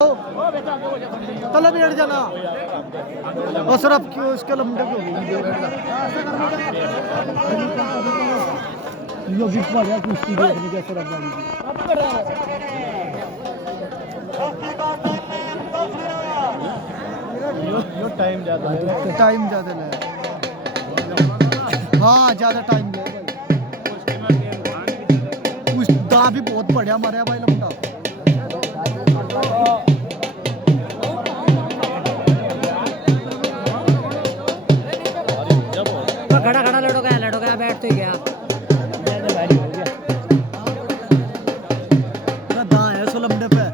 तलब बैठ जाना और सर अब क्यों इसके लंबे क्यों यो भी पड़ा कुश्ती देखने के सर यो टाइम ज्यादा ले हाँ ज्यादा टाइम ले कुछ दा भी बहुत बढ़िया मारे भाई लंबा खड़ा खड़ा लड़ो गया बैठ तो ही गया दा है सो लंबे पे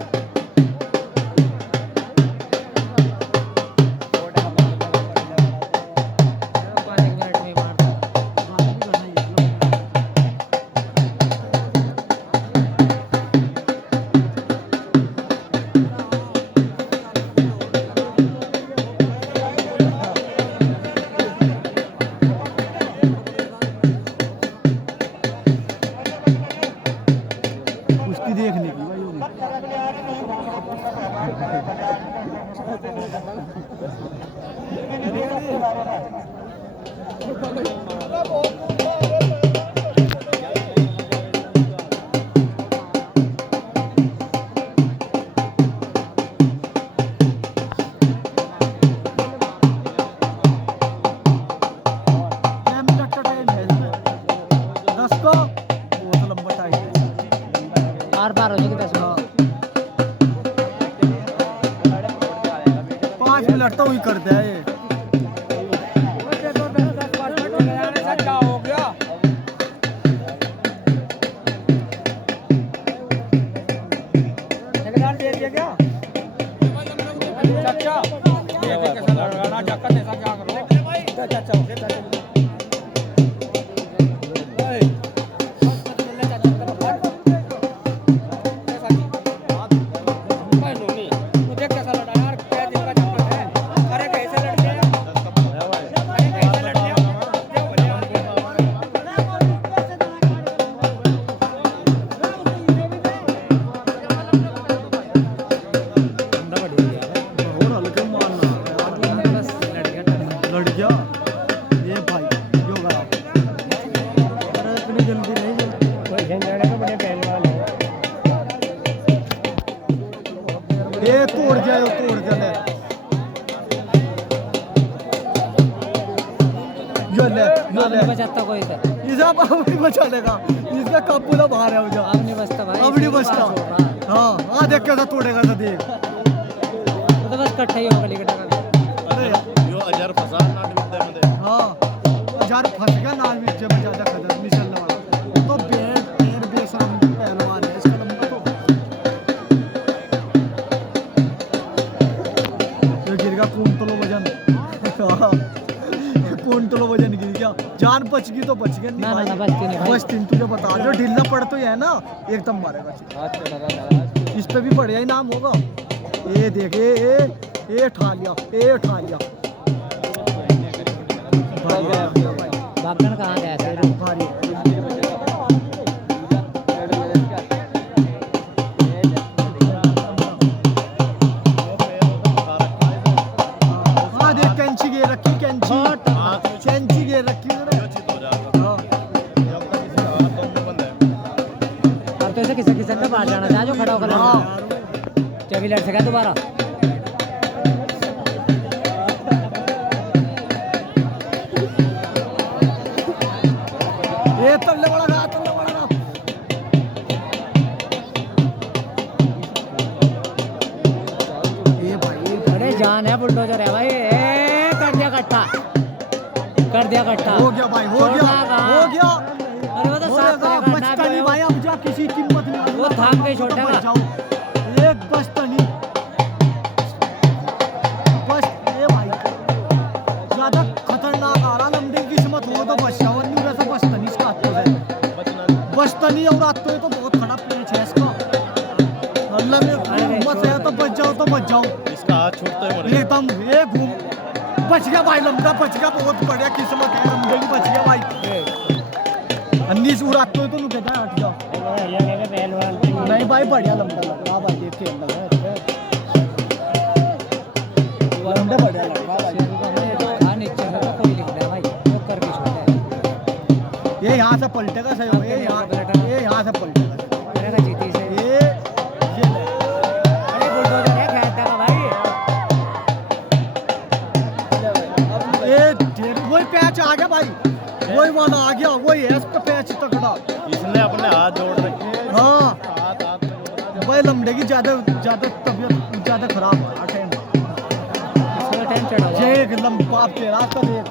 देखने की भाई बार हो जाएगी 10 5 मिनट तो ही करते हैं ये तोड़ जाए बचाता कोई इधर अब नहीं बचा लेगा इसका कब पूरा बाहर है मुझे अब नहीं बचता भाई अब नहीं बचता हाँ देख कैसा तोड़ेगा था देख तो बस कट्ठा ही होगा लेकिन अरे यो हजार फसा नाट बिकते मध्ये हाँ हजार फंस गया नाल में जब ज्यादा खतर नहीं चलने वाला तो पैर बेशरम पहलवान है इसका लंबा तो ये गिर गया कुंटलो वजन गिर गया जान बच गई तो बच गया ना बचती नहीं भाई बचती तुझे बता जो ढीलना पड़ तो है ना एकदम मारेगा इस पे भी बढ़िया ही नाम होगा ये देखे ये उठा लिया भागन कहाँ गया थे भारी हाँ देख कैंची गे रखी कैंची गे रखी अब तो ऐसे किसी का बाहर जाना था जो खड़ा होकर चबी लड़ सका दोबारा ये तल्ले वाला ये भाई अरे जान है बुलडोजर है भाई कर दिया कट्ठा हो गया भाई हो गया अरे वो तो साथ बचता नहीं भाई अब जा किसी कीमत नहीं वो थाम के छोड़ेगा एक बचता नहीं बस ये भाई ज्यादा खतरनाक आ रहा लंबी किस्मत हो तो बच जाओ नहीं वैसे बचता नहीं इसका बचता नहीं और आते तो बहुत खराब पेच है इसका अल्लाह में हिम्मत है तो बच जाओ इसका हाथ छूटता है एकदम ये घूम बच गया भाई लंबा बच गया बहुत बढ़िया किस्मत है लंबे की बच गया भाई अन्नीस उड़ाते हो तो मुझे कहता है हट जाओ नहीं भाई बढ़िया लंबा लगा भाई देख के से पलटेगा सही हो, ये यहाँ से पलटेगा मेरा का जीती से ये ले। अरे बुलडोजर है खेलता का भाई ये वही पैच आ गया भाई, वही वाला आ गया, वही है इस पे पैच तकड़ा। इसने अपने हाथ जोड़ रखे हैं। हाँ हाथ में भाई लमड़े की ज्यादा तबीयत ज्यादा खराब है टाइम, इसको टाइम चढ़ा हुआ ये एक बाप के रास्ता देख,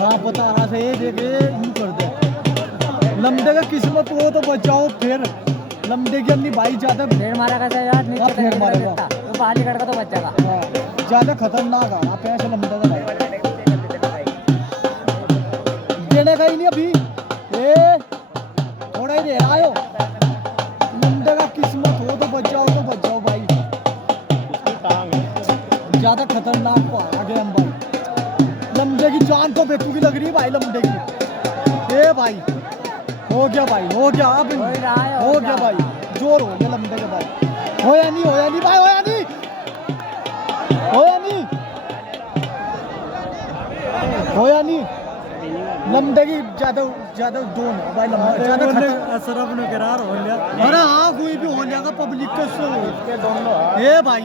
हाँ बता रहा था, ये देख ये यूं कर दे। लमड़े का किस्मत हो तो बचाओ, फिर लमड़े की अपनी भाई ज्यादा फेर मारा का यार नीचे हाँ, फेर तक मारेगा। गिरता वो बाहर निकल का तो बच जाएगा ज्यादा खतरनाक आ रहा पैसे लमड़े का भाई, देने का ही नहीं अभी, ये थोड़ा ही दे आयो। लमड़े का किस्मत हो तो बच जाओ भाई, उसकी टांग है। ज्यादा खतरनाक को आ गए हम भाई। लमड़े की जान तो बेतू की लग रही है भाई, लमड़े की। ए भाई हो गया भाई, हो गया अब हो ही रहा है, हो गया भाई, जोर हो गया लमड़े के भाई। होया नहीं भाई, होया नहीं लमड़े की ज्यादा दोन है भाई, लमड़े ज्यादा सरफ ने करार हो लिया अरे हाँ कोई भी हो जाएगा पब्लिक के शो। इसके दोनों हाथ ए भाई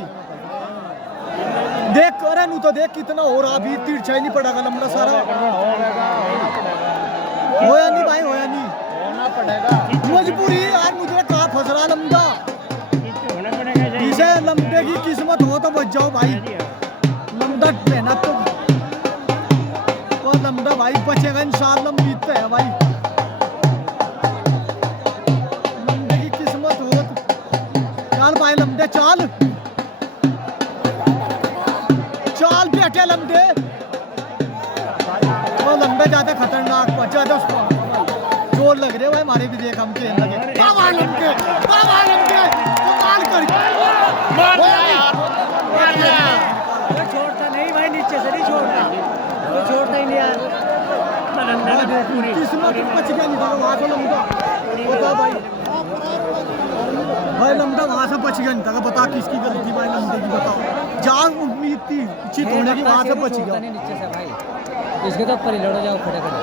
देख, अरे नू तो देख कितना हो रहा, अभी तिरछा ही नहीं पड़ेगा लमड़ा सारा। होया नहीं भाई, होया नहीं, होना पड़ेगा। मजबूरी है यार, मुझे कहाँ फंस रहा लमड़ा। इसे लमड़े की किस्मत हो तो बच जाओ भाई, लमड़ा मेहनत तो लमड़ा भाई बचेगा इंशाअल्लाह, उम्मीद तो है भाई। लमड़े की किस्मत हो तो चल भाई लमड़े, चाल बेटे लमड़े। वो लमड़े ज्यादा खतरनाक, ज्यादा जोर लग रहे भाई हमारे भी, देख हम खेल लगे। लमड़े कमाल कर वो छोड़ता नहीं भाई, नीचे से नहीं छोड़ता, वो छोड़ता ही नहीं यार किस्मत बच गया, निकालो वहां से लमड़ा, बता भाई लमड़ा वहां से बच गया, निकालो बता किसकी गलती भाई लमड़े की, बताओ। जान उम्मीद थी चित होने की, वहां से बच गया। नीचे से भाई, इसके तो ऊपर ही लड़ो जाओ खड़े खड़े।